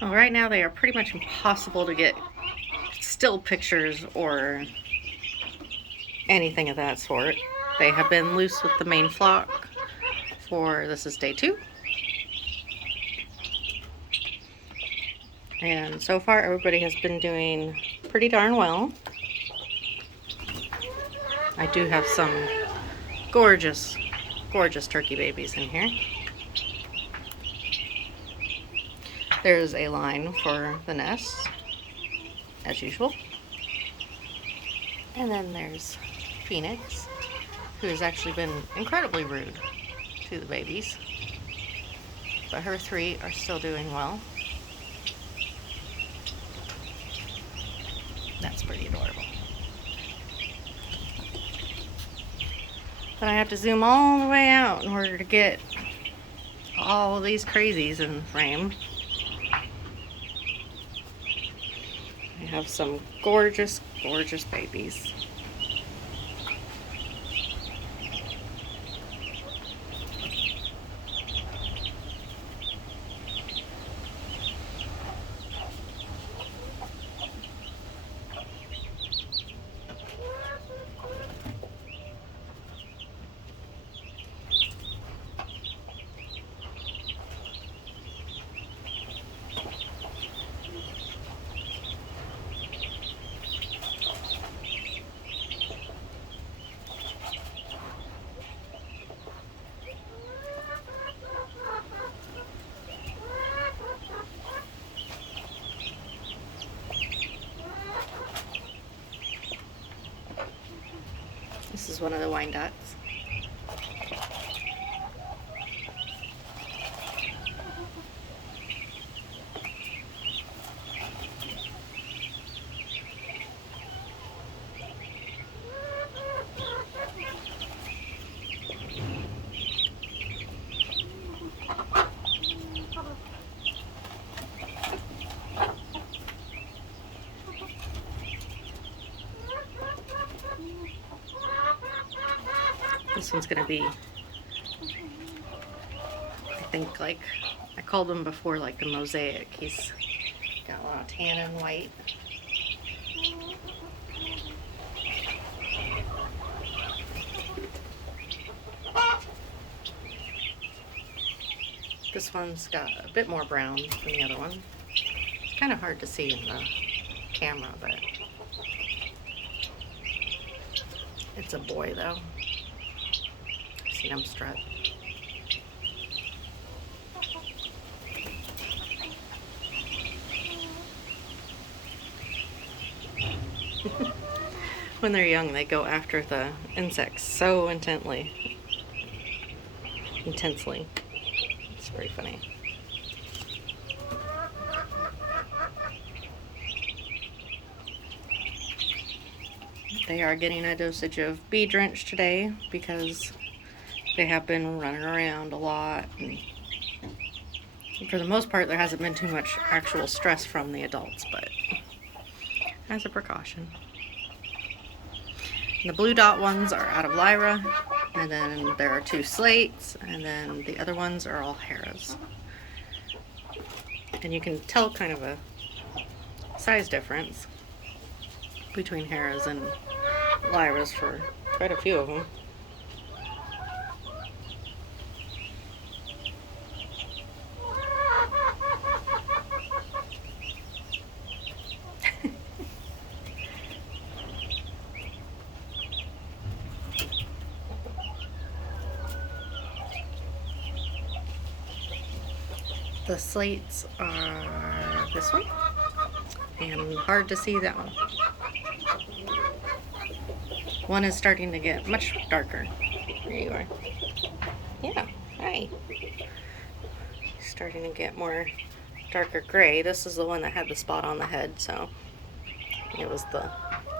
Well, right now they are pretty much impossible to get still pictures or anything of that sort. They have been loose with the main flock for, this is day 2. And so far everybody has been doing pretty darn well. I do have some gorgeous, gorgeous turkey babies in here. There's a line for the nests, as usual. And then there's Phoenix, who has actually been incredibly rude to the babies. But her 3 are still doing well. That's pretty adorable. But I have to zoom all the way out in order to get all of these crazies in frame. I have some gorgeous, gorgeous babies. This is one of the Wyandottes. This one's gonna be, I think, like, I called him before, like the mosaic. He's got a lot of tan and white. This one's got a bit more brown than the other one. It's kind of hard to see in the camera, but it's a boy though. See him strut. When they're young, they go after the insects so intensely. It's pretty funny. They are getting a dosage of Bee Drench today because they have been running around a lot, and for the most part there hasn't been too much actual stress from the adults, but as a precaution. The blue dot ones are out of Lyra, and then there are 2 slates, and then the other ones are all Harrah's. And you can tell kind of a size difference between Harrah's and Lyra's for quite a few of them. The slates are this one, and hard to see that one. One is starting to get much darker. There you are. Yeah, hi. Starting to get more darker gray. This is the one that had the spot on the head, so it was the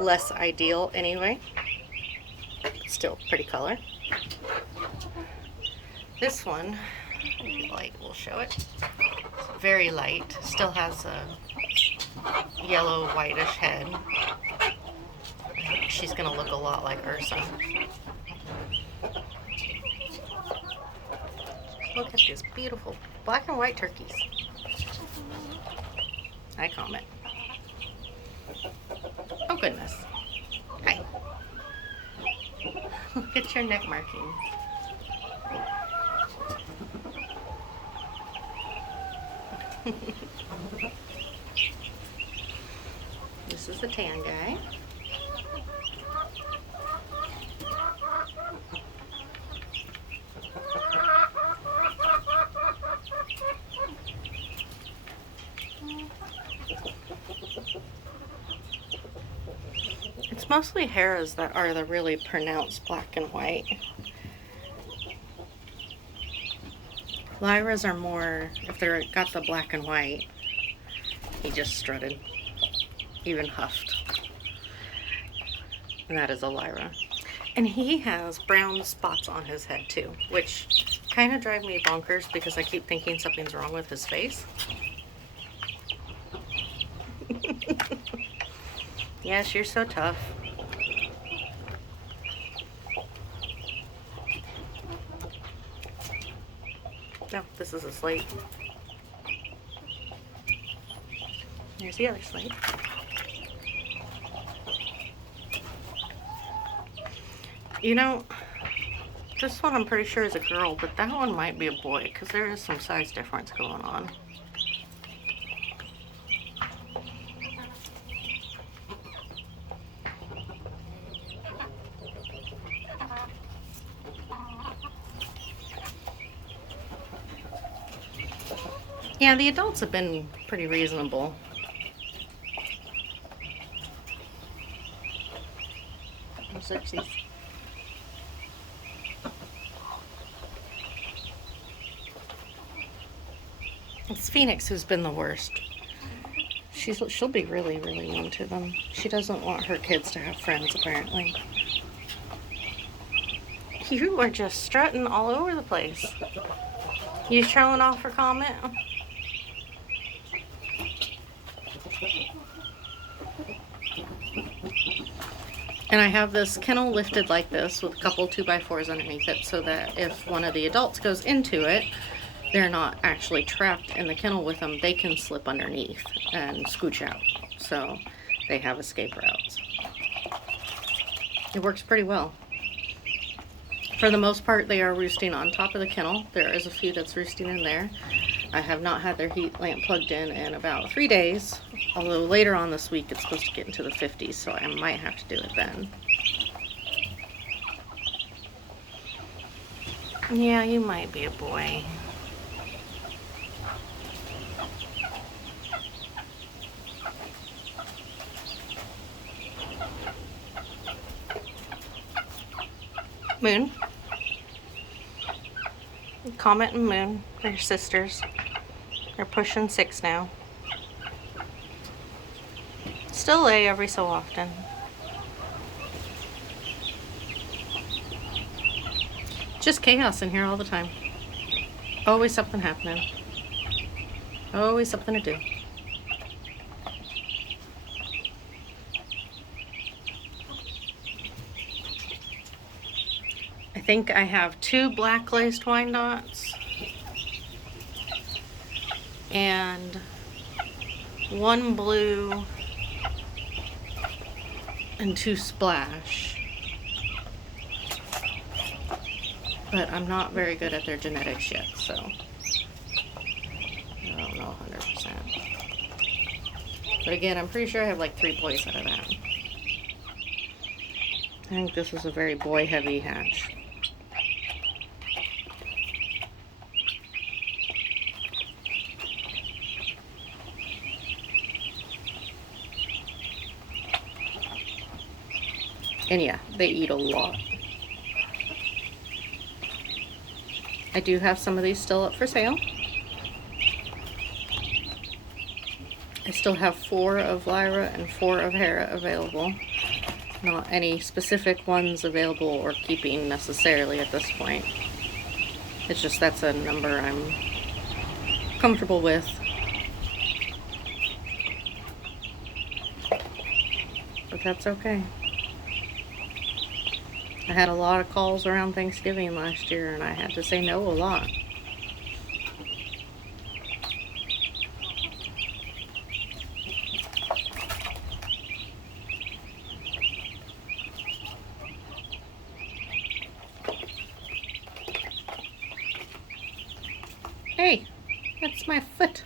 less ideal anyway. Still pretty color. This one, light will show it. It's very light. Still has a yellow whitish head. She's gonna look a lot like Ursa. Look at these beautiful black and white turkeys. Hi, Comet. Oh, goodness. Hi. Look at your neck marking. This is the tan guy. It's mostly Harrah's that are the really pronounced black and white. Lyra's are more, if they're got the black and white, he just strutted, even huffed. And that is a Lyra. And he has brown spots on his head too, which kind of drive me bonkers because I keep thinking something's wrong with his face. Yes, you're so tough. No, this is a slate. Here's the other slate. You know, this one I'm pretty sure is a girl, but that one might be a boy because there is some size difference going on. Yeah, the adults have been pretty reasonable. Xerxes. It's Phoenix who's been the worst. She'll be really, really mean to them. She doesn't want her kids to have friends, apparently. You are just strutting all over the place. You showing off for Comet? And I have this kennel lifted like this with a couple 2x4s underneath it so that if one of the adults goes into it, they're not actually trapped in the kennel with them. They can slip underneath and scooch out. So they have escape routes. It works pretty well. For the most part, they are roosting on top of the kennel. There is a few that's roosting in there. I have not had their heat lamp plugged in about 3 days. Although later on this week, it's supposed to get into the 50s, so I might have to do it then. Yeah, you might be a boy. Moon. Comet and Moon, they're sisters. They're pushing 6 now. Still lay every so often. Just chaos in here all the time. Always something happening. Always something to do. I think I have 2 black laced Wyandottes and 1 blue and 2 splash. But I'm not very good at their genetics yet, so I don't know 100%. But again, I'm pretty sure I have like 3 boys out of that. I think this is a very boy-heavy hatch. And yeah, they eat a lot. I do have some of these still up for sale. I still have 4 of Lyra and 4 of Harrah available. Not any specific ones available or keeping necessarily at this point. It's just that's a number I'm comfortable with. But that's okay. I had a lot of calls around Thanksgiving last year and I had to say no a lot. Hey, that's my foot.